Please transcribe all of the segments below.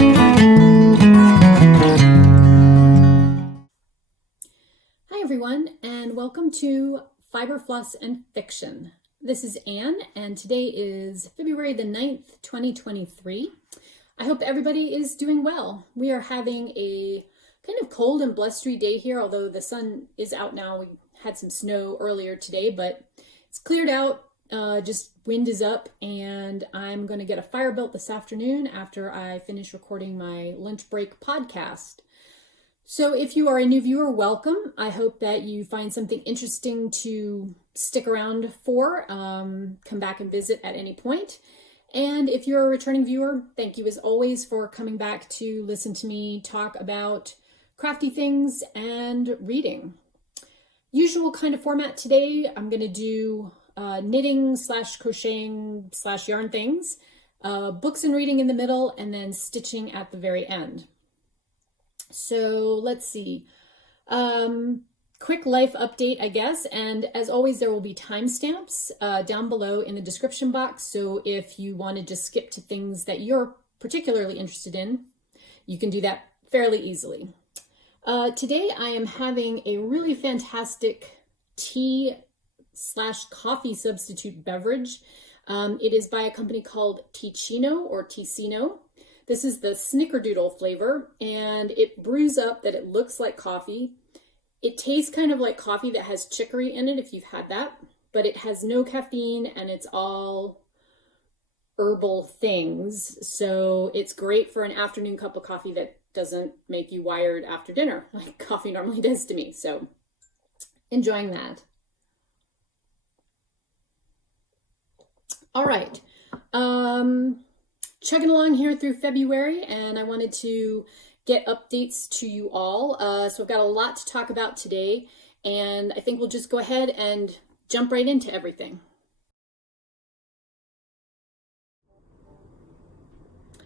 Hi everyone, and welcome to Fiber, Floss, and Fiction. This is Anne, and today is February the 9th, 2023. I hope everybody is doing well. We are having a kind of cold and blustery day here, although the sun is out now. We had some snow earlier today, but it's cleared out. Just wind is up, and I'm going to get a fire built this afternoon after I finish recording my lunch break podcast. So if you are a new viewer, welcome. I hope that you find something interesting to stick around for. Come back and visit at any point. And if you're a returning viewer, thank you as always for coming back to listen to me talk about crafty things and reading. Usual kind of format today, I'm going to do knitting / crocheting / yarn things, books and reading in the middle, and then stitching at the very end. So let's see. Quick life update, I guess. And as always, there will be timestamps down below in the description box. So if you want to just skip to things that you're particularly interested in, you can do that fairly easily. Today, I am having a really fantastic tea / coffee substitute beverage. It is by a company called Ticino or Ticino. This is the snickerdoodle flavor, and it brews up that it looks like coffee. It tastes kind of like coffee that has chicory in it, if you've had that, but it has no caffeine and it's all herbal things. So it's great for an afternoon cup of coffee that doesn't make you wired after dinner, like coffee normally does to me. So enjoying that. All right. Chugging along here through February, and I wanted to get updates to you all. So I've got a lot to talk about today, and I think we'll just go ahead and jump right into everything.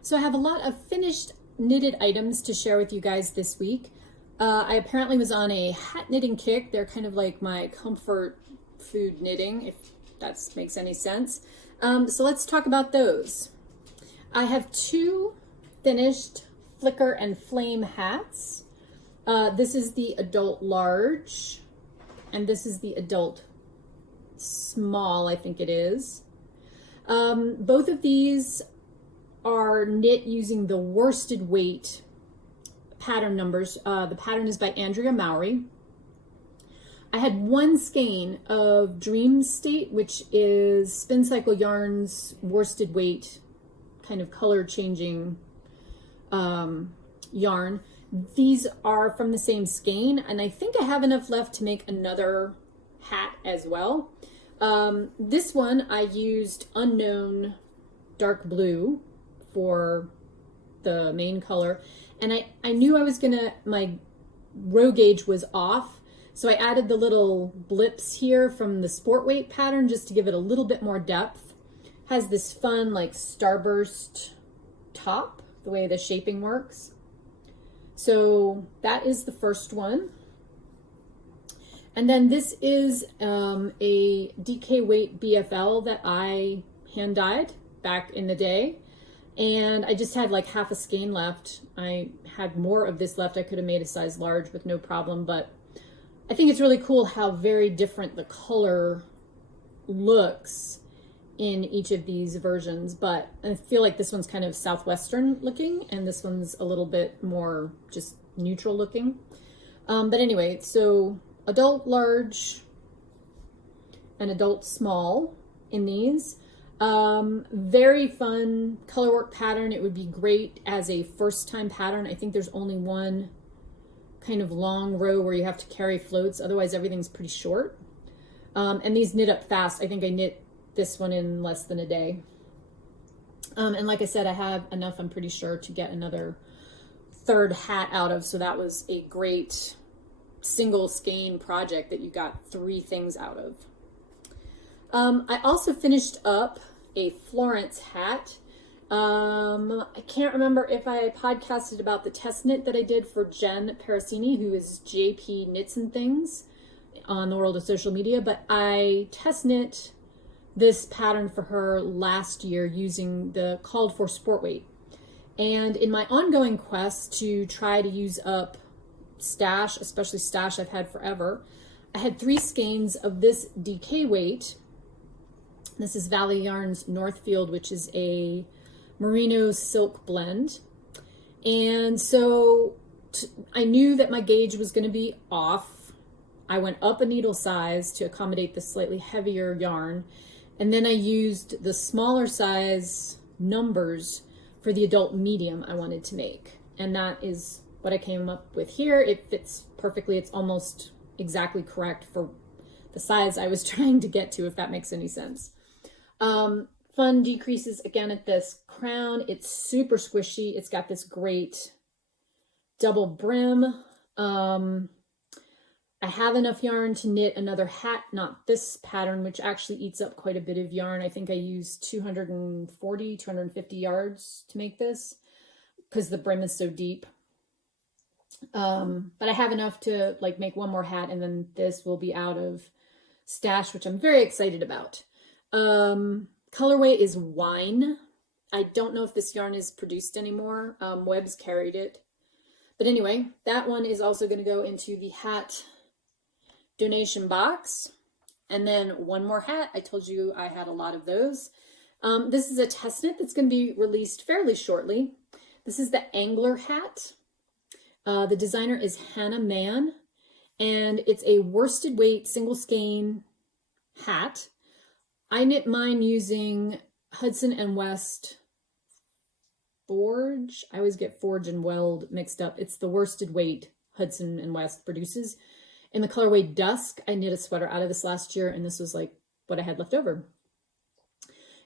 So I have a lot of finished knitted items to share with you guys this week. I apparently was on a hat knitting kick. They're kind of like my comfort food knitting, if that makes any sense. So let's talk about those. I have two finished Flicker and Flame hats. This is the adult large, and this is the adult small, I think it is. Both of these are knit using the worsted weight pattern numbers. The pattern is by Andrea Mowry. I had one skein of Dream State, which is Spin Cycle Yarn's worsted weight kind of color changing yarn. These are from the same skein, and I think I have enough left to make another hat as well. This one I used Unknown Dark Blue for the main color, and I knew I was my row gauge was off, so I added the little blips here from the Sport Weight pattern just to give it a little bit more depth. Has this fun like starburst top, the way the shaping works. So that is the first one. And then this is a DK Weight BFL that I hand dyed back in the day. And I just had like half a skein left. I had more of this left. I could have made a size large with no problem, but I think it's really cool how very different the color looks in each of these versions, but I feel like this one's kind of southwestern looking and this one's a little bit more just neutral looking. But anyway, so adult large and adult small in these. Very fun colorwork pattern. It would be great as a first time pattern. I think there's only one kind of long row where you have to carry floats, otherwise everything's pretty short. And these knit up fast. I think I knit this one in less than a day. And like I said, I have enough, I'm pretty sure, to get another third hat out of. So that was a great single skein project that you got 3 things out of. I also finished up a Florence hat. I can't remember if I podcasted about the test knit that I did for Jen Parasini, who is JP Knits and Things on the world of social media, but I test knit this pattern for her last year using the called for sport weight. And in my ongoing quest to try to use up stash, especially stash I've had forever, I had 3 skeins of this DK weight. This is Valley Yarns Northfield, which is a merino silk blend. And so I knew that my gauge was going to be off. I went up a needle size to accommodate the slightly heavier yarn. And then I used the smaller size numbers for the adult medium I wanted to make. And that is what I came up with here. It fits perfectly. It's almost exactly correct for the size I was trying to get to, if that makes any sense. Fun decreases again at this crown. It's super squishy. It's got this great double brim. I have enough yarn to knit another hat, not this pattern, which actually eats up quite a bit of yarn. I think I used 240, 250 yards to make this because the brim is so deep. But I have enough to like make one more hat, and then this will be out of stash, which I'm very excited about. Colorway is Wine. I don't know if this yarn is produced anymore. Webb's carried it. But anyway, that one is also going to go into the hat donation box. And then one more hat. I told you I had a lot of those. This is a test knit that's going to be released fairly shortly. This is the Angler hat. The designer is Hannah Mann, and it's a worsted weight single skein hat. I knit mine using Hudson and West Forge. I always get Forge and Weld mixed up. It's the worsted weight Hudson and West produces. In the colorway Dusk, I knit a sweater out of this last year, and this was like what I had left over.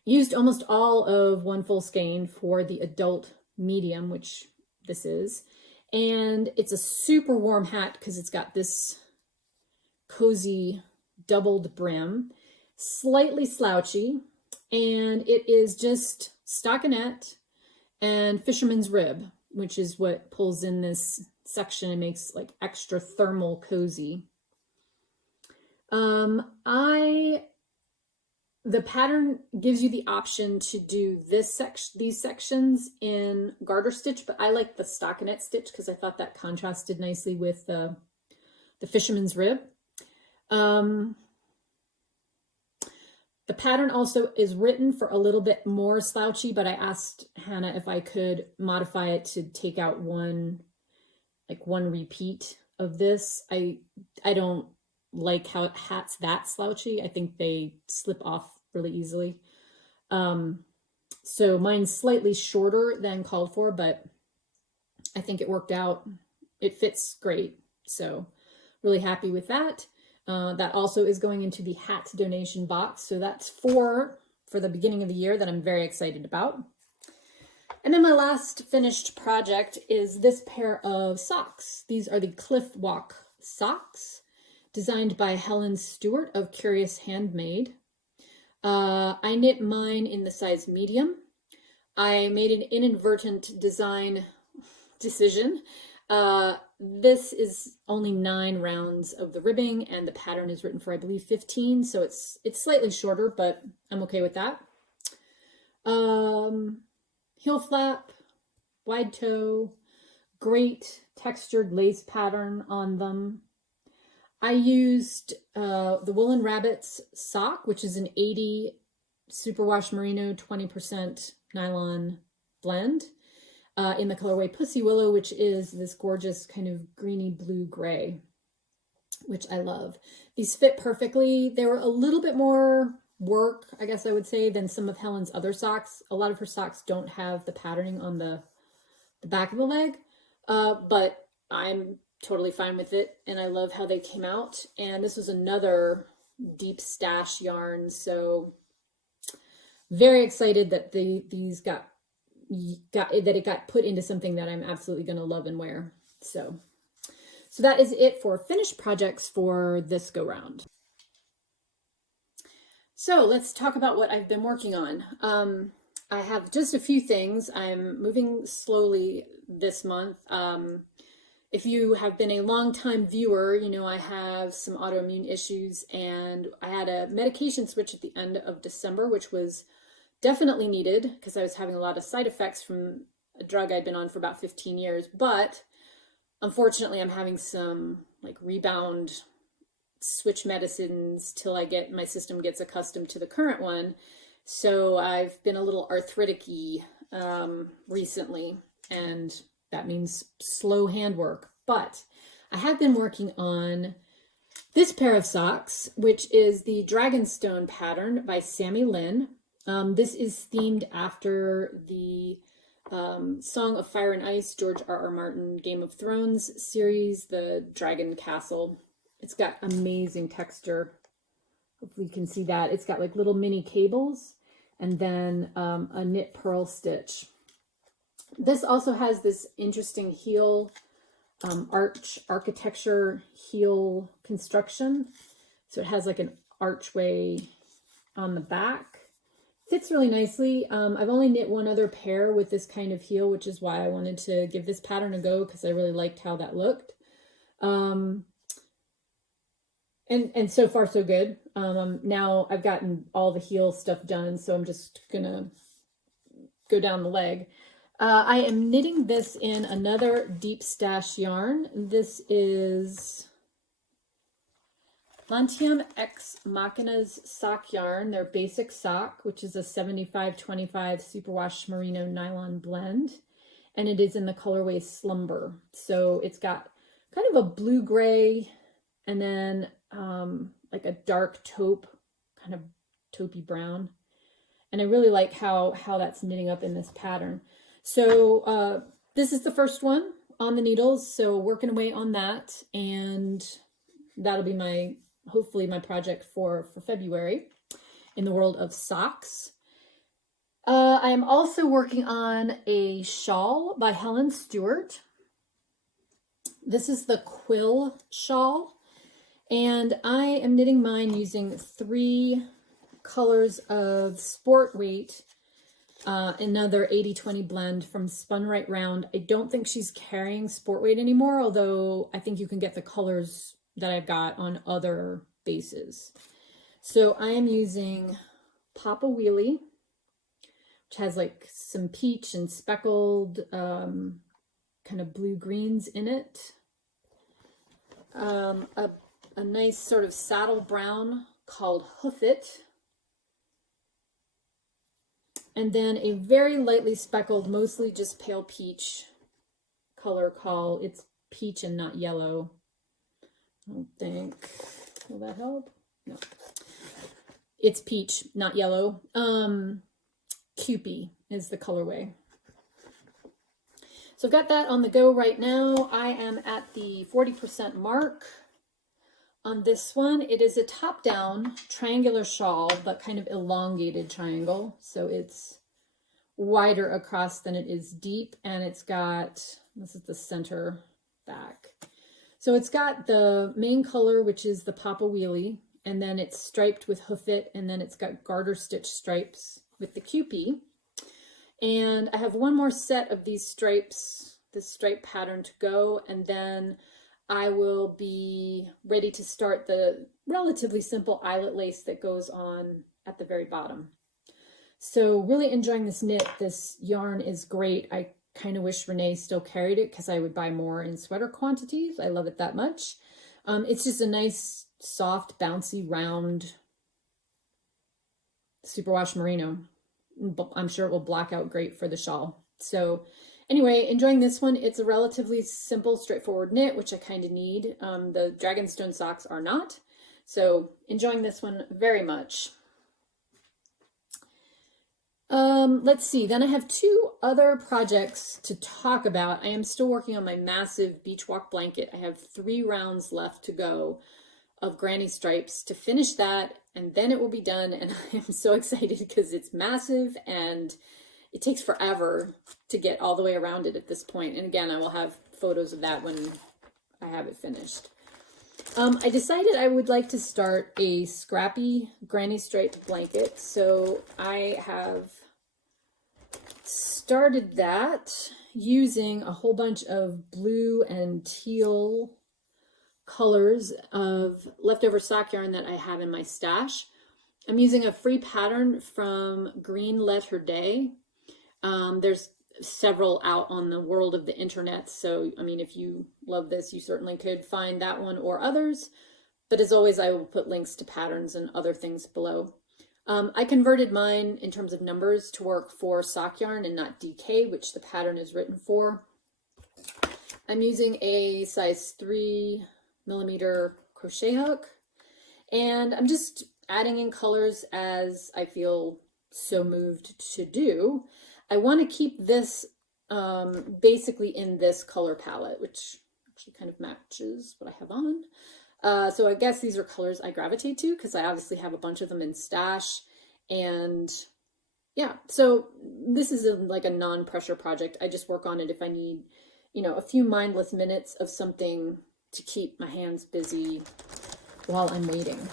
Used almost all of one full skein for the adult medium, which this is. And it's a super warm hat because it's got this cozy doubled brim, slightly slouchy, and it is just stockinette and fisherman's rib, which is what pulls in this section and makes like extra thermal cozy. The pattern gives you the option to do these sections in garter stitch, but I like the stockinette stitch because I thought that contrasted nicely with the fisherman's rib. The pattern also is written for a little bit more slouchy, but I asked Hannah if I could modify it to take out one repeat of this. I don't like how hats that slouchy. I think they slip off really easily. So mine's slightly shorter than called for, but I think it worked out. It fits great. So really happy with that. That also is going into the hat donation box. So that's 4 for the beginning of the year that I'm very excited about. And then my last finished project is this pair of socks. These are the Cliff Walk socks, designed by Helen Stewart of Curious Handmade. I knit mine in the size medium. I made an inadvertent design decision. This is only 9 rounds of the ribbing, and the pattern is written for, I believe, 15, so it's slightly shorter, but I'm okay with that. Heel flap, wide toe, great textured lace pattern on them. I used the Woolen Rabbits sock, which is an 80 superwash merino 20% nylon blend, in the colorway Pussy Willow, which is this gorgeous kind of greeny blue gray, which I love. These fit perfectly. They were a little bit more work, I guess I would say, than some of Helen's other socks. A lot of her socks don't have the patterning on the back of the leg, but I'm totally fine with it, and I love how they came out. And this was another deep stash yarn, so very excited that these got put into something that I'm absolutely going to love and wear. So that is it for finished projects for this go round. So let's talk about what I've been working on. I have just a few things. I'm moving slowly this month. If you have been a long-time viewer, you know I have some autoimmune issues, and I had a medication switch at the end of December, which was definitely needed because I was having a lot of side effects from a drug I'd been on for about 15 years, but unfortunately I'm having some like rebound switch medicines till my system gets accustomed to the current one. So I've been a little arthritic-y recently, and that means slow handwork. But I have been working on this pair of socks, which is the Dragonstone pattern by Sammy Lynn. This is themed after the Song of Fire and Ice, George R.R. Martin, Game of Thrones series, the Dragon Castle. It's got amazing texture. Hopefully you can see that. It's got like little mini cables and then a knit purl stitch. This also has this interesting heel architecture heel construction. So it has like an archway on the back. Fits really nicely. I've only knit one other pair with this kind of heel, which is why I wanted to give this pattern a go, because I really liked how that looked. And so far so good. Now I've gotten all the heel stuff done, so I'm just gonna go down the leg. I am knitting this in another Deep Stash yarn. This is Lantium Ex Machina's sock yarn, their basic sock, which is a 75-25 superwash merino nylon blend. And it is in the colorway Slumber. So it's got kind of a blue-gray and then like a dark taupe, kind of taupey brown. And I really like how that's knitting up in this pattern. So this is the first one on the needles. So working away on that, and that'll be hopefully my project for February in the world of socks. I am also working on a shawl by Helen Stewart. This is the Quill shawl, and I am knitting mine using 3 colors of Sport Weight, another 80-20 blend from Spun Right Round. I don't think she's carrying Sport Weight anymore, although I think you can get the colors that I've got on other bases. So I am using Papa Wheelie, which has like some peach and speckled kind of blue greens in it. A nice sort of saddle brown called Hoof It. And then a very lightly speckled, mostly just pale peach color called, it's peach and not yellow. I don't think, will that help? No. It's peach, not yellow. Kewpie is the colorway. So I've got that on the go right now. I am at the 40% mark on this one. It is a top-down triangular shawl, but kind of elongated triangle. So it's wider across than it is deep, and it's got, this is the center back. So it's got the main color, which is the Papa Wheelie, and then it's striped with Hoof It, and then it's got garter stitch stripes with the Kewpie. And I have one more set of these stripes, this stripe pattern to go, and then I will be ready to start the relatively simple eyelet lace that goes on at the very bottom. So really enjoying this knit. This yarn is great. I kind of wish Renee still carried it because I would buy more in sweater quantities. I love it that much. It's just a nice, soft, bouncy, round superwash merino. I'm sure it will black out great for the shawl. So anyway, enjoying this one. It's a relatively simple, straightforward knit, which I kind of need. The Dragonstone socks are not. So enjoying this one very much. Let's see. Then I have 2 other projects to talk about. I am still working on my massive beach walk blanket. I have 3 rounds left to go of granny stripes to finish that, and then it will be done. And I am so excited because it's massive and it takes forever to get all the way around it at this point. And again, I will have photos of that when I have it finished. I decided I would like to start a Scrappy granny striped blanket. So I have started that using a whole bunch of blue and teal colors of leftover sock yarn that I have in my stash. I'm using a free pattern from Green Let Her Day. There's several out on the world of the internet. So, I mean, if you love this, you certainly could find that one or others. But as always, I will put links to patterns and other things below. I converted mine in terms of numbers to work for sock yarn and not DK, which the pattern is written for. I'm using a size 3mm crochet hook, and I'm just adding in colors as I feel so moved to do. I want to keep this basically in this color palette, which actually kind of matches what I have on. So I guess these are colors I gravitate to because I obviously have a bunch of them in stash. And yeah, so this is like a non-pressure project. I just work on it if I need, you know, a few mindless minutes of something to keep my hands busy while I'm waiting.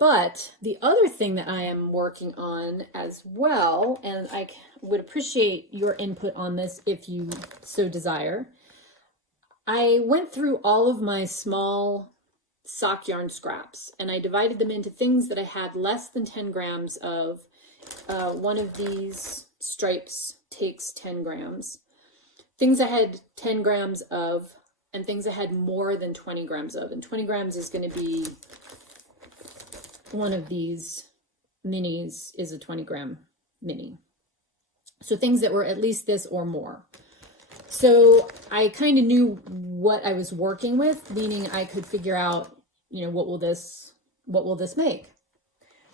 But the other thing that I am working on as well, and I would appreciate your input on this if you so desire, I went through all of my small sock yarn scraps and I divided them into things that I had less than 10 grams of. One of these stripes takes 10 grams. Things I had 10 grams of, and things I had more than 20 grams of. And 20 grams is going to be one of these minis is a 20-gram mini. So things that were at least this or more. So I kind of knew what I was working with, meaning I could figure out, you know, what will this make?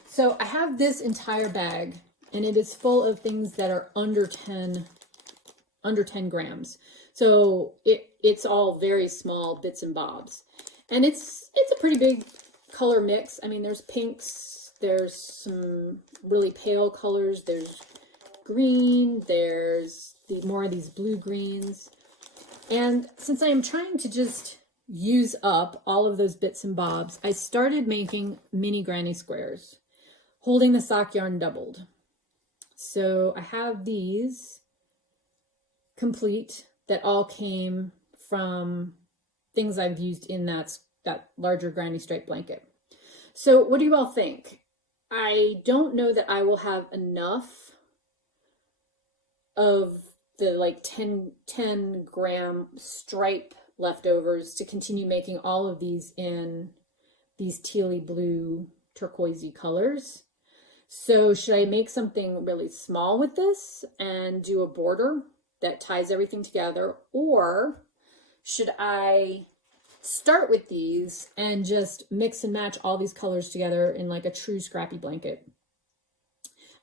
So I have this entire bag and it is full of things that are under 10 grams. So it's all very small bits and bobs. And it's a pretty big color mix. I mean, there's pinks, there's some really pale colors, there's green, there's more of these blue greens. And since I am trying to just use up all of those bits and bobs, I started making mini granny squares, holding the sock yarn doubled. So I have these complete that all came from things I've used in that larger granny stripe blanket. So what do you all think? I don't know that I will have enough of the like 10 gram stripe leftovers to continue making all of these in these tealy blue turquoisey colors. So should I make something really small with this and do a border that ties everything together, or should I start with these and just mix and match all these colors together in like a true scrappy blanket?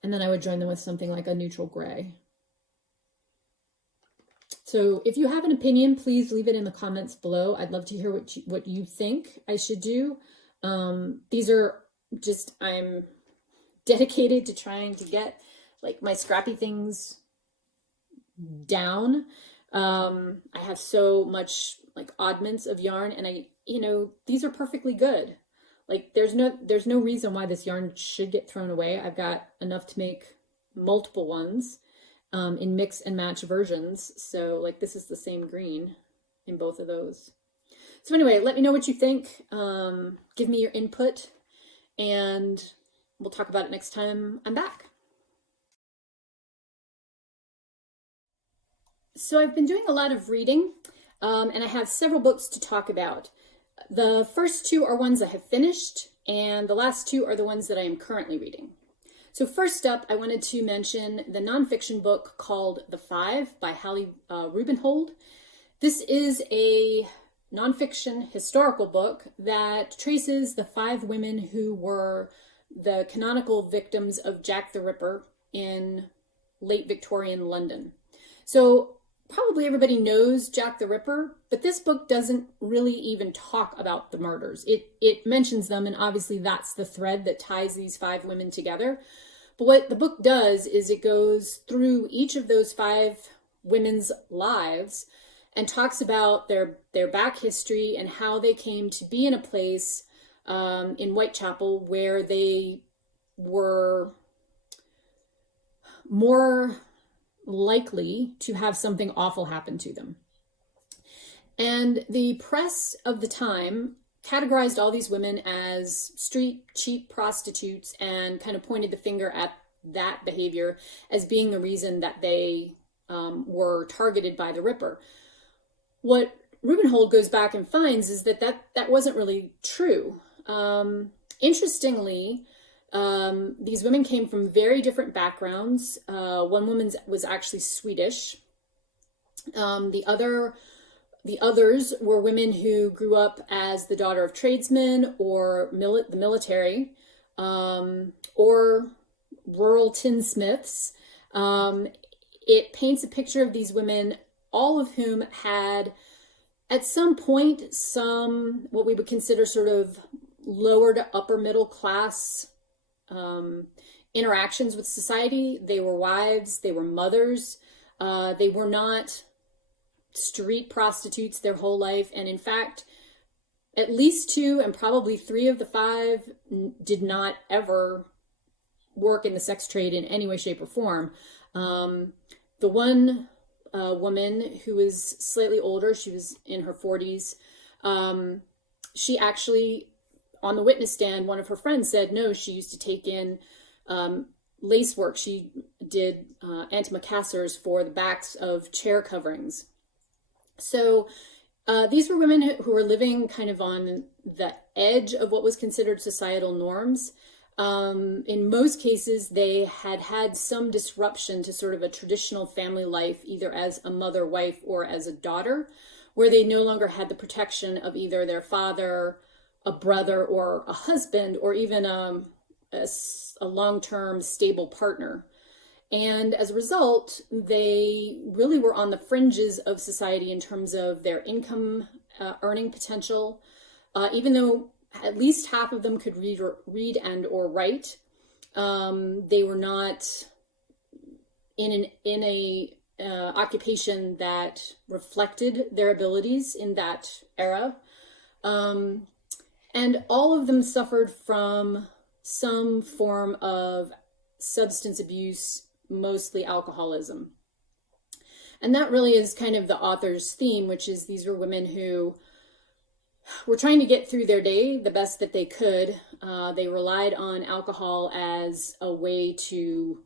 And then I would join them with something like a neutral gray. So if you have an opinion, please leave it in the comments below. I'd love to hear what you think I should do. These are just, I'm dedicated to trying to get like my scrappy things down. I have so much like oddments of yarn, and these are perfectly good. Like there's no reason why this yarn should get thrown away. I've got enough to make multiple ones in mix and match versions. So like this is the same green in both of those. So anyway, let me know what you think. Give me your input and we'll talk about it next time I'm back. So I've been doing a lot of reading and I have several books to talk about. The first two are ones I have finished and the last two are the ones that I am currently reading. So first up, I wanted to mention the nonfiction book called The Five by Hallie Rubenhold. This is a nonfiction historical book that traces the 5 women who were the canonical victims of Jack the Ripper in late Victorian London. So probably everybody knows Jack the Ripper, but this book doesn't really even talk about the murders. It mentions them, and obviously that's the thread that ties these 5 women together. But what the book does is it goes through each of those 5 women's lives and talks about their back history and how they came to be in a place in Whitechapel where they were more likely to have something awful happen to them. And the press of the time categorized all these women as street cheap prostitutes and kind of pointed the finger at that behavior as being the reason that they were targeted by the Ripper. What Rubenhold goes back and finds is that wasn't really true. Interestingly, these women came from very different backgrounds. One woman was actually Swedish. The others were women who grew up as the daughter of tradesmen or the military, or rural tinsmiths. It paints a picture of these women, all of whom had, at some point, some what we would consider sort of lower to upper middle class interactions with society. They were wives, they were mothers, they were not street prostitutes their whole life. And in fact, at least 2 and probably 3 of the 5 did not ever work in the sex trade in any way, shape, or form. The one woman who was slightly older, she was in her 40s, she actually, on the witness stand, one of her friends said, no, she used to take in lace work. She did antimacassars for the backs of chair coverings. So these were women who were living kind of on the edge of what was considered societal norms. In most cases, they had some disruption to sort of a traditional family life, either as a mother, wife, or as a daughter, where they no longer had the protection of either their father, a brother, or a husband, or even a long-term stable partner. And as a result, they really were on the fringes of society in terms of their income earning potential. Even though at least half of them could read and or write, they were not in a occupation that reflected their abilities in that era. And all of them suffered from some form of substance abuse, mostly alcoholism. And that really is kind of the author's theme, which is these were women who were trying to get through their day the best that they could. They relied on alcohol as a way to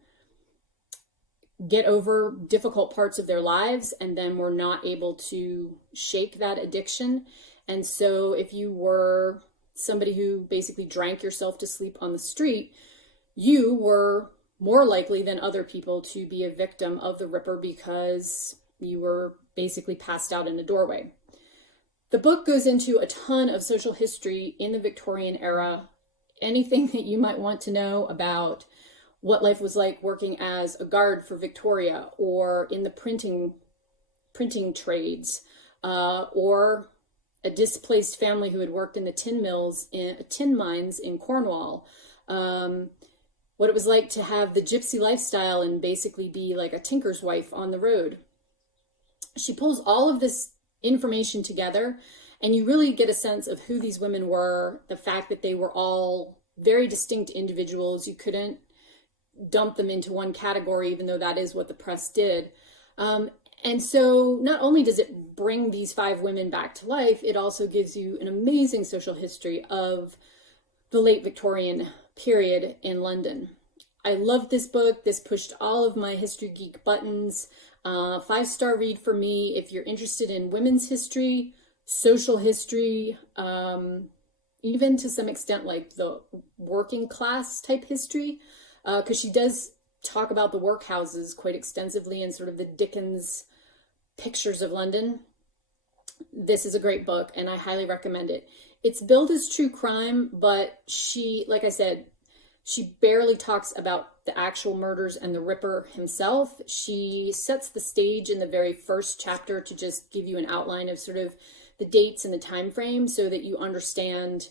get over difficult parts of their lives, and then were not able to shake that addiction. And so if you were somebody who basically drank yourself to sleep on the street, you were more likely than other people to be a victim of the Ripper because you were basically passed out in a doorway. The book goes into a ton of social history in the Victorian era, anything that you might want to know about what life was like working as a guard for Victoria, or in the printing trades, or a displaced family who had worked in the tin mines in Cornwall. What it was like to have the gypsy lifestyle and basically be like a tinker's wife on the road. She pulls all of this information together, and you really get a sense of who these women were, the fact that they were all very distinct individuals. You couldn't dump them into one category, even though that is what the press did. And so not only does it bring these 5 women back to life, it also gives you an amazing social history of the late Victorian period in London. I loved this book. This pushed all of my history geek buttons. 5-star read for me if you're interested in women's history, social history, even to some extent like the working class type history, because she does talk about the workhouses quite extensively and sort of the Dickens pictures of London. This is a great book, and I highly recommend it. It's billed as true crime, but she, like I said, she barely talks about the actual murders and the Ripper himself. She sets the stage in the very first chapter to just give you an outline of sort of the dates and the time frame so that you understand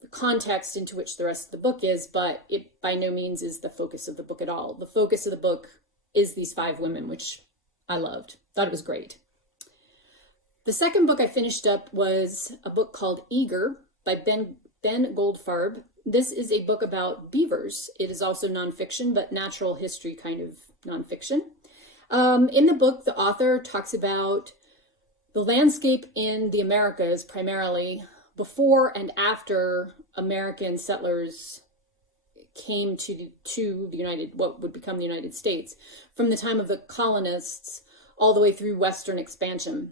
the context into which the rest of the book is, but it by no means is the focus of the book at all. The focus of the book is these 5 women, which I loved. Thought it was great. The second book I finished up was a book called Eager by Ben Goldfarb. This is a book about beavers. It is also nonfiction, but natural history kind of nonfiction. In the book, the author talks about the landscape in the Americas, primarily before and after American settlers came to what would become the United States, from the time of the colonists all the way through Western expansion.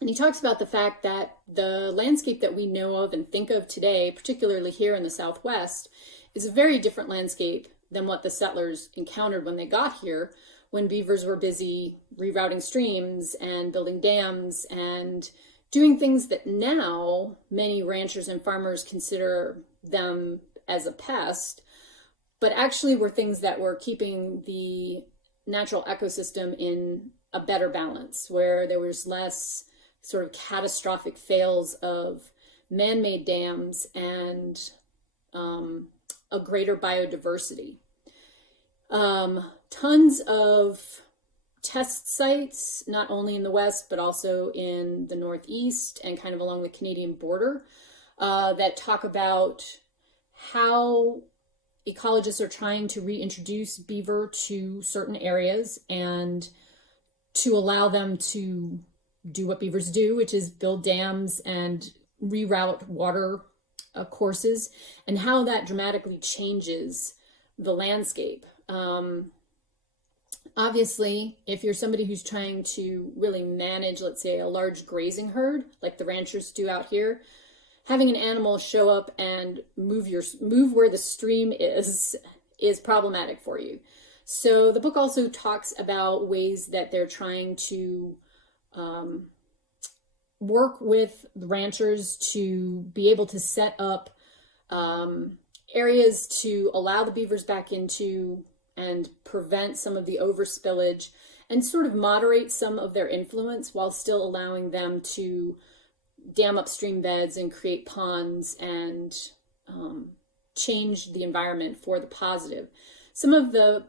And he talks about the fact that the landscape that we know of and think of today, particularly here in the Southwest, is a very different landscape than what the settlers encountered when they got here, when beavers were busy rerouting streams and building dams and doing things that now many ranchers and farmers consider them as a pest, but actually were things that were keeping the natural ecosystem in a better balance, where there was less sort of catastrophic fails of man-made dams and a greater biodiversity. Tons of test sites, not only in the West, but also in the Northeast and kind of along the Canadian border, that talk about how ecologists are trying to reintroduce beaver to certain areas and to allow them to do what beavers do, which is build dams and reroute water courses, and how that dramatically changes the landscape. Obviously, if you're somebody who's trying to really manage, let's say, a large grazing herd, like the ranchers do out here, having an animal show up and move where the stream is problematic for you. So the book also talks about ways that they're trying to work with the ranchers to be able to set up areas to allow the beavers back into and prevent some of the overspillage and sort of moderate some of their influence while still allowing them to dam up stream beds and create ponds and change the environment for the positive. Some of the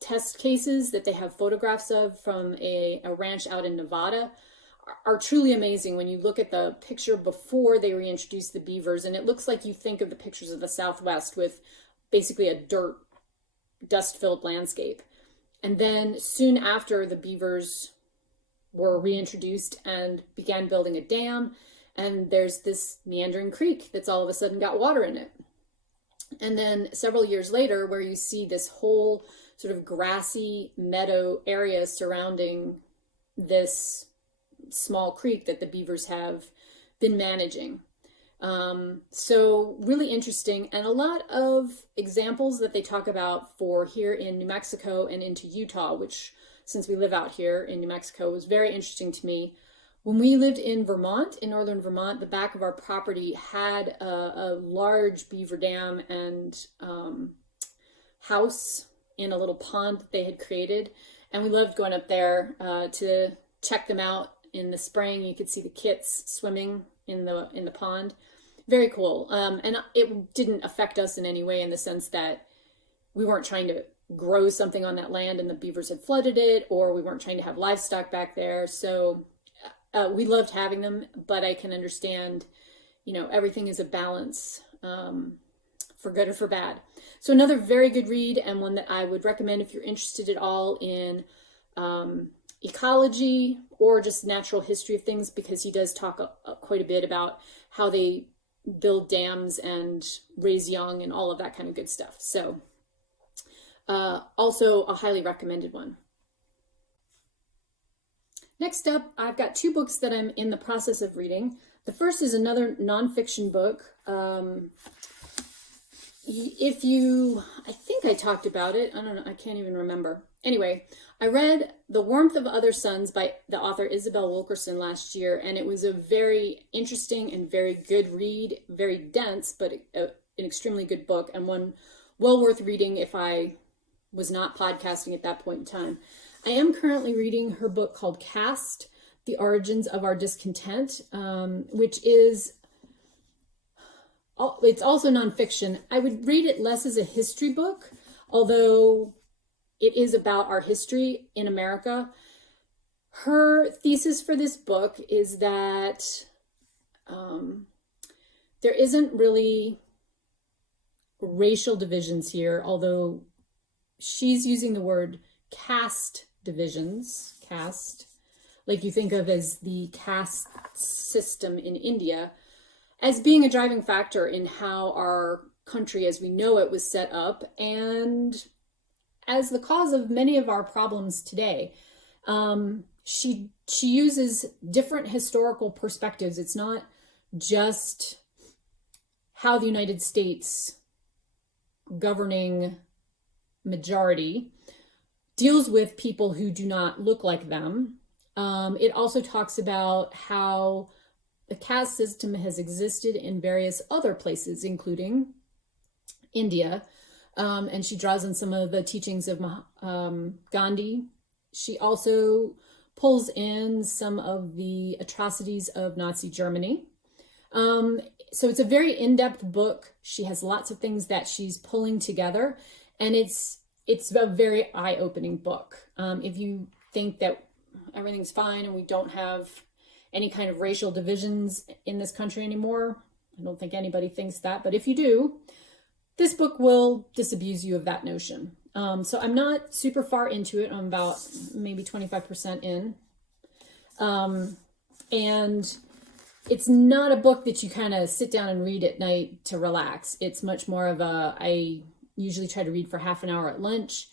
test cases that they have photographs of from a ranch out in Nevada are truly amazing when you look at the picture before they reintroduced the beavers, and it looks like you think of the pictures of the Southwest with basically a dust-filled landscape. And then soon after, the beavers were reintroduced and began building a dam, and there's this meandering creek that's all of a sudden got water in it. And then several years later, where you see this whole sort of grassy meadow area surrounding this small creek that the beavers have been managing. So really interesting, and a lot of examples that they talk about for here in New Mexico and into Utah, which, since we live out here in New Mexico, was very interesting to me. When we lived in Vermont, in northern Vermont, the back of our property had a large beaver dam and house in a little pond that they had created, and we loved going up there to check them out. In the spring, you could see the kits swimming in the pond. Very cool. And it didn't affect us in any way, in the sense that we weren't trying to grow something on that land and the beavers had flooded it, or we weren't trying to have livestock back there. So we loved having them, but I can understand, everything is a balance, for good or for bad. So another very good read, and one that I would recommend if you're interested at all in ecology or just natural history of things, because he does talk quite a bit about how they build dams and raise young and all of that kind of good stuff. So also a highly recommended one. Next up, I've got two books that I'm in the process of reading. The first is another nonfiction book. I think I talked about it. I don't know. I can't even remember. Anyway, I read The Warmth of Other Suns by the author Isabel Wilkerson last year, and it was a very interesting and very good read, very dense, but an extremely good book, and one well worth reading if I was not podcasting at that point in time. I am currently reading her book called Caste, The Origins of Our Discontent, which is, it's also nonfiction. I would read it less as a history book, although it is about our history in America. Her thesis for this book is that there isn't really racial divisions here, although she's using the word caste divisions, caste, like you think of as the caste system in India, as being a driving factor in how our country as we know it was set up, and as the cause of many of our problems today. She uses different historical perspectives. It's not just how the United States governing majority deals with people who do not look like them. It also talks about how the caste system has existed in various other places, including India. And she draws on some of the teachings of Gandhi. She also pulls in some of the atrocities of Nazi Germany. So it's a very in-depth book. She has lots of things that she's pulling together, and it's a very eye-opening book. If you think that everything's fine and we don't have any kind of racial divisions in this country anymore, I don't think anybody thinks that, but if you do, this book will disabuse you of that notion. So I'm not super far into it. I'm about maybe 25% in. And it's not a book that you kind of sit down and read at night to relax. It's much more of I usually try to read for half an hour at lunch.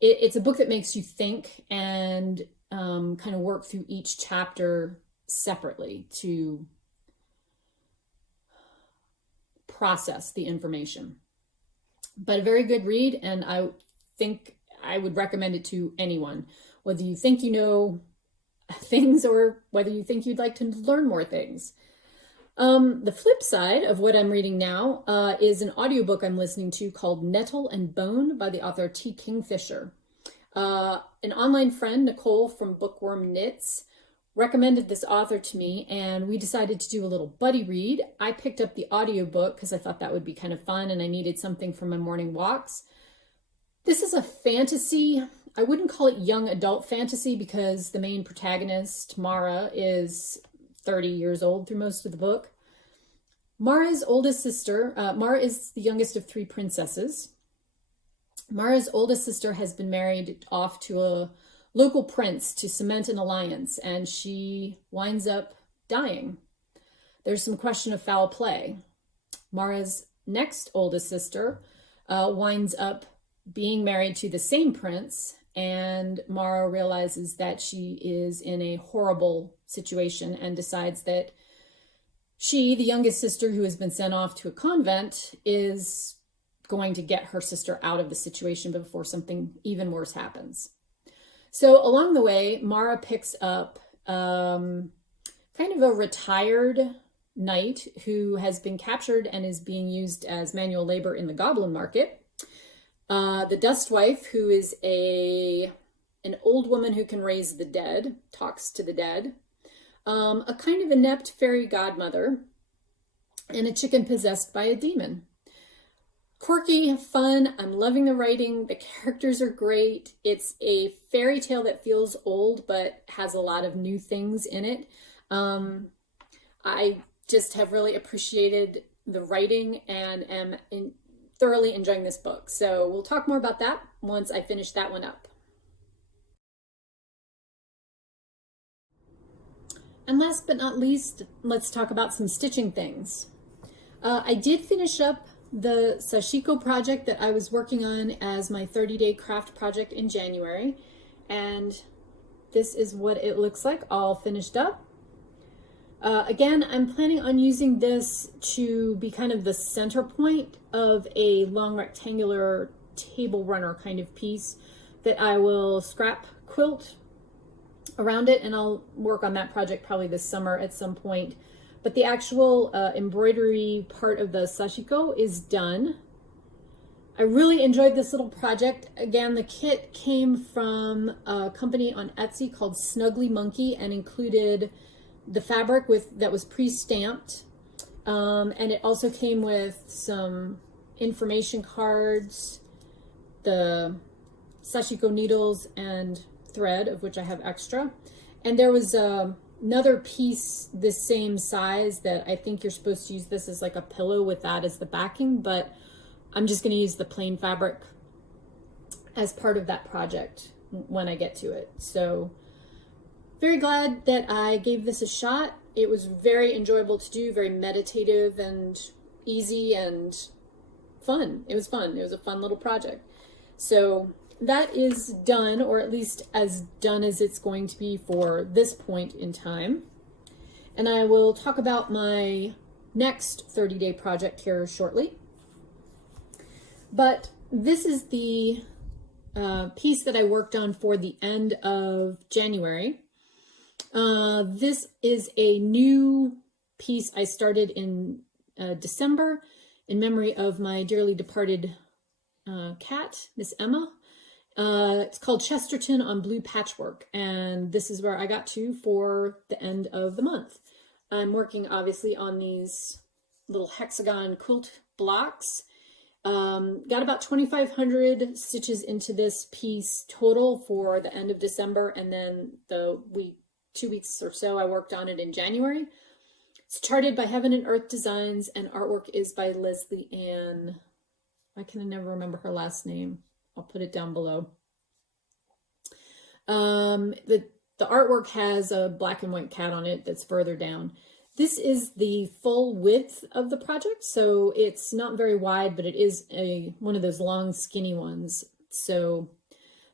It's a book that makes you think and kind of work through each chapter separately to process the information. But a very good read, and I think I would recommend it to anyone, whether you think you know things or whether you think you'd like to learn more things. The flip side of what I'm reading now is an audiobook I'm listening to called Nettle and Bone by the author T. Kingfisher. An online friend, Nicole from Bookworm Knits, recommended this author to me, and we decided to do a little buddy read. I picked up the audiobook because I thought that would be kind of fun and I needed something for my morning walks. This is a fantasy. I wouldn't call it young adult fantasy because the main protagonist, Mara, is 30 years old through most of the book. Mara's oldest sister, Mara is the youngest of three princesses. Mara's oldest sister has been married off to a local prince to cement an alliance, and she winds up dying. There's some question of foul play. Mara's next oldest sister winds up being married to the same prince, and Mara realizes that she is in a horrible situation and decides that she, the youngest sister who has been sent off to a convent, is going to get her sister out of the situation before something even worse happens. So along the way, Mara picks up kind of a retired knight who has been captured and is being used as manual labor in the goblin market. The Dust Wife, who is an old woman who can raise the dead, talks to the dead. A kind of inept fairy godmother, and a chicken possessed by a demon. Quirky, fun. I'm loving the writing. The characters are great. It's a fairy tale that feels old, but has a lot of new things in it. I just have really appreciated the writing and am thoroughly enjoying this book. So we'll talk more about that once I finish that one up. And last but not least, let's talk about some stitching things. I did finish up the sashiko project that I was working on as my 30-day craft project in January, and this is what it looks like all finished up. Again, I'm planning on using this to be kind of the center point of a long rectangular table runner kind of piece that I will scrap quilt around it, and I'll work on that project probably this summer at some point. But the actual embroidery part of the sashiko is done. I really enjoyed this little project. Again, the kit came from a company on Etsy called Snuggly Monkey and included the fabric that was pre-stamped. And it also came with some information cards, the sashiko needles and thread, of which I have extra. And there was another piece this same size that I think you're supposed to use this as like a pillow with that as the backing, but I'm just going to use the plain fabric as part of that project when I get to it. So very glad that I gave this a shot. It was very enjoyable to do, very meditative and easy, and fun. It was fun. It was a fun little project. So that is done, or at least as done as it's going to be for this point in time. And I will talk about my next 30-day project here shortly. But this is the piece that I worked on for the end of January. This is a new piece I started in December in memory of my dearly departed cat, Miss Emma. It's called Chesterton on Blue Patchwork, and this is where I got to for the end of the month. I'm working obviously on these little hexagon quilt blocks. Got about 2,500 stitches into this piece total for the end of December, and then the 2 weeks or so I worked on it in January. It's charted by Heaven and Earth Designs, and artwork is by Lesley Anne. I can never remember her last name. I'll put it down below. The artwork has a black and white cat on it that's further down. This is the full width of the project, so it's not very wide, but it is one of those long, skinny ones. So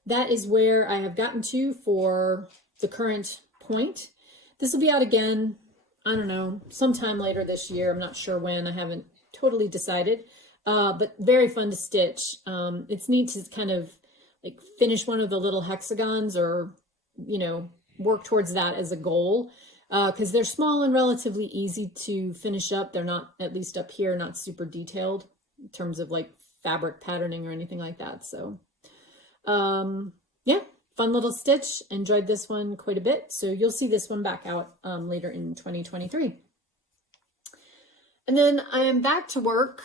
that is where I have gotten to for the current point. This will be out again, I don't know, sometime later this year. I'm not sure when. I haven't totally decided, but very fun to stitch. It's neat to kind of like finish one of the little hexagons, or, you know, work towards that as a goal. Because they're small and relatively easy to finish up. They're not, at least up here, not super detailed in terms of like fabric patterning or anything like that. So yeah, fun little stitch. Enjoyed this one quite a bit. So you'll see this one back out later in 2023. And then I am back to work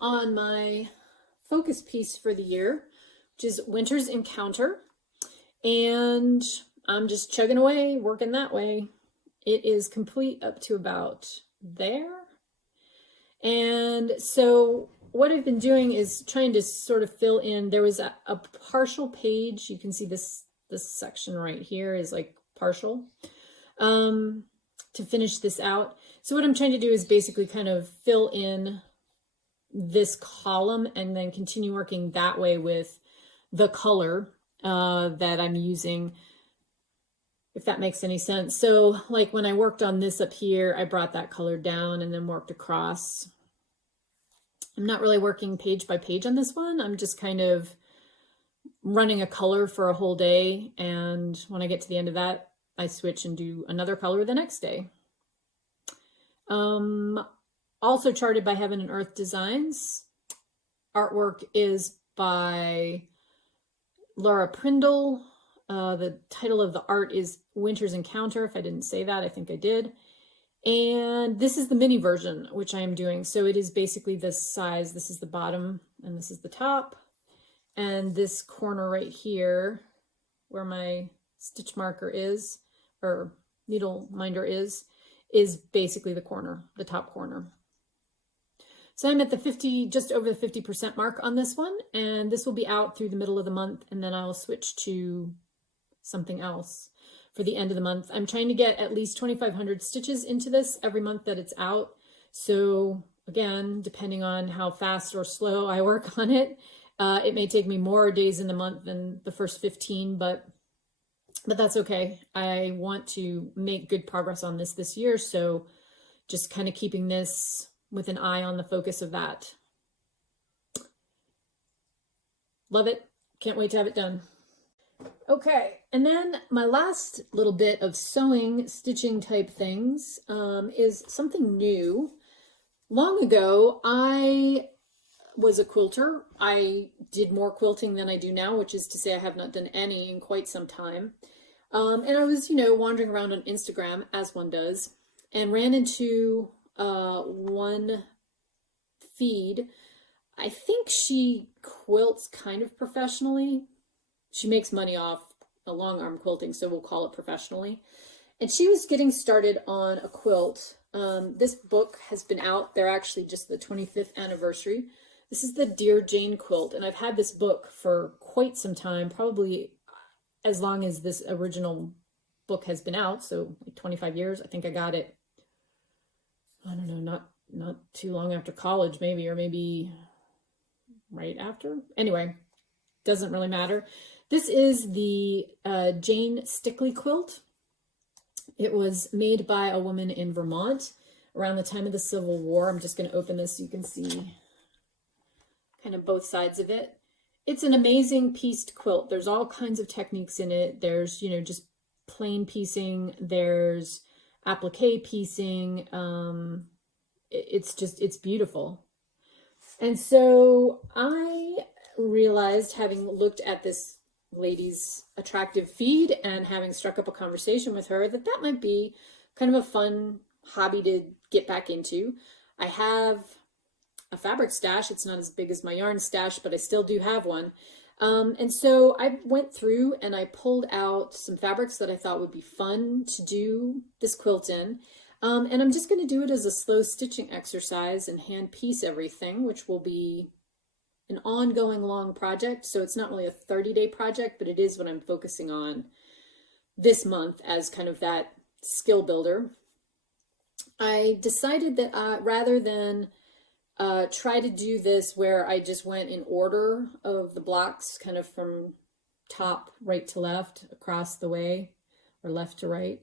on my focus piece for the year, which is Winter's Encounter. And I'm just chugging away, working that way. It is complete up to about there. And so what I've been doing is trying to sort of fill in. There was a partial page. You can see this section right here is like partial to finish this out. So what I'm trying to do is basically kind of fill in this column and then continue working that way with the color that I'm using, if that makes any sense. So like when I worked on this up here, I brought that color down and then worked across. I'm not really working page by page on this one. I'm just kind of running a color for a whole day. And when I get to the end of that, I switch and do another color the next day. Also charted by Heaven and Earth Designs. Artwork is by Laura Prindle. The title of the art is Winter's Encounter. If I didn't say that, I think I did. And this is the mini version, which I am doing. So it is basically this size. This is the bottom and this is the top. And this corner right here, where my stitch marker is, or needle minder is basically the corner, the top corner. So I'm at the just over the 50% mark on this one. And this will be out through the middle of the month. And then I'll switch to something else for the end of the month. I'm trying to get at least 2,500 stitches into this every month that it's out. So again, depending on how fast or slow I work on it, it may take me more days in the month than the first 15, but that's okay. I want to make good progress on this year. So just kind of keeping this with an eye on the focus of that. Love it. Can't wait to have it done. Okay, and then my last little bit of sewing, stitching type things is something new. Long ago, I was a quilter. I did more quilting than I do now, which is to say I have not done any in quite some time. And I was, wandering around on Instagram, as one does, and ran into one feed. I think she quilts kind of professionally. She makes money off a long arm quilting, so we'll call it professionally. And she was getting started on a quilt. This book has been out. They're actually just the 25th anniversary. This is the Dear Jane Quilt, and I've had this book for quite some time, probably as long as this original book has been out, so like 25 years. I think I got it, I don't know, not too long after college, maybe, or maybe right after. Anyway, doesn't really matter. This is the Jane Quilt. It was made by a woman in Vermont around the time of the Civil War. I'm just going to open this so you can see kind of both sides of it. It's an amazing pieced quilt. There's all kinds of techniques in it. There's, you know, just plain piecing. There's applique piecing. It's beautiful. And so I realized, having looked at this lady's attractive feed and having struck up a conversation with her, that that might be kind of a fun hobby to get back into. I have a fabric stash. It's not as big as my yarn stash, but I still do have one. And so I went through and I pulled out some fabrics that I thought would be fun to do this quilt in. And I'm just going to do it as a slow stitching exercise and hand piece everything, which will be an ongoing long project. So it's not really a 30-day project, but it is what I'm focusing on this month as kind of that skill builder. I decided that rather than try to do this where I just went in order of the blocks, kind of from top right to left across the way, or left to right,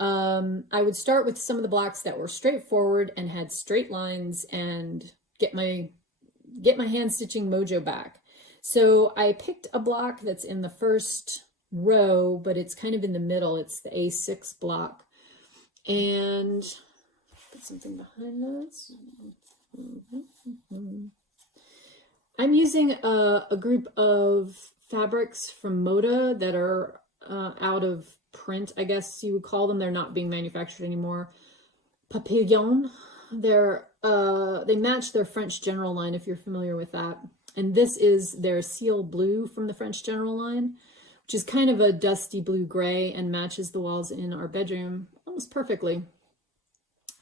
I would start with some of the blocks that were straightforward and had straight lines and get my hand stitching mojo back. So I picked a block that's in the first row, but it's kind of in the middle. It's the A6 block. And put something behind this. I'm using a group of fabrics from Moda that are out of print, I guess you would call them. They're not being manufactured anymore. Papillon. They match their French General line, if you're familiar with that. And this is their Seal Blue from the French General line, which is kind of a dusty blue gray and matches the walls in our bedroom almost perfectly.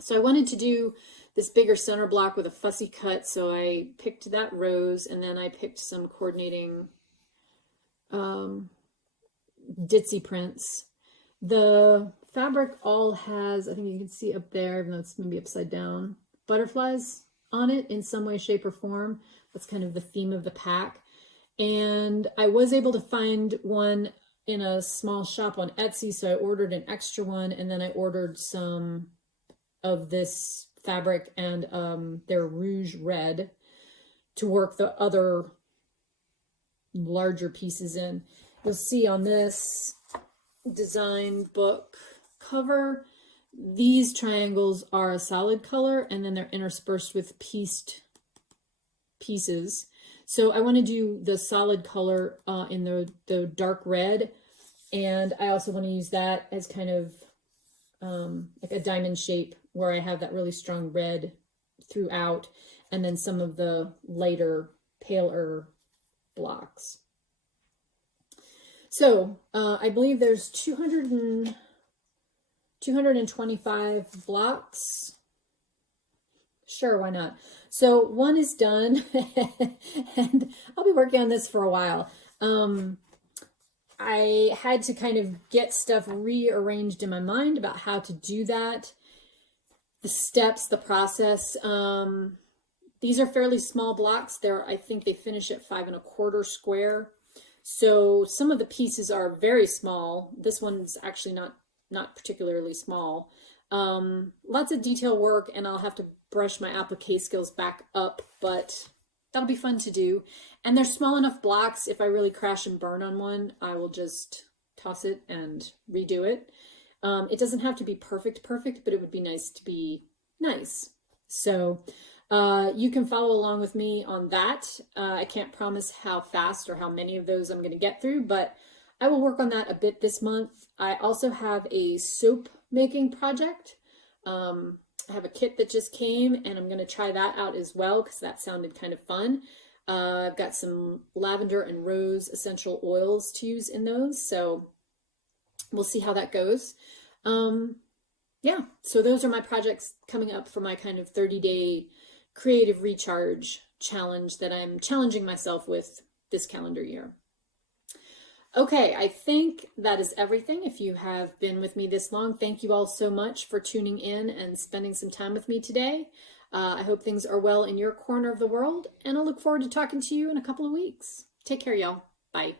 So I wanted to do this bigger center block with a fussy cut, so I picked that rose, and then I picked some coordinating ditzy prints. The fabric all has, I think you can see up there, even though it's maybe upside down, butterflies on it in some way, shape, or form. That's kind of the theme of the pack. And I was able to find one in a small shop on Etsy, so I ordered an extra one, and then I ordered some of this fabric and their rouge red to work the other larger pieces in. You'll see on this design book cover, these triangles are a solid color, and then they're interspersed with pieced pieces. So I want to do the solid color in the dark red, and I also want to use that as kind of like a diamond shape where I have that really strong red throughout, and then some of the lighter, paler blocks. So I believe there's 225 blocks. Sure, why not? So one is done, and I'll be working on this for a while. I had to kind of get stuff rearranged in my mind about how to do that. The steps, the process. These are fairly small blocks. I think they finish at 5 1/4 square. So some of the pieces are very small. This one's actually not particularly small. Lots of detail work, and I'll have to brush my applique skills back up, but that'll be fun to do. And they're small enough blocks. If I really crash and burn on one, I will just toss it and redo it. It doesn't have to be perfect, but it would be nice to be nice. So you can follow along with me on that. I can't promise how fast or how many of those I'm going to get through, but I will work on that a bit this month. I also have a soap making project. I have a kit that just came, and I'm going to try that out as well because that sounded kind of fun. I've got some lavender and rose essential oils to use in those, so we'll see how that goes. Yeah, so those are my projects coming up for my kind of 30-day creative recharge challenge that I'm challenging myself with this calendar year. Okay, I think that is everything. If you have been with me this long, thank you all so much for tuning in and spending some time with me today. I hope things are well in your corner of the world, and I look forward to talking to you in a couple of weeks. Take care, y'all. Bye.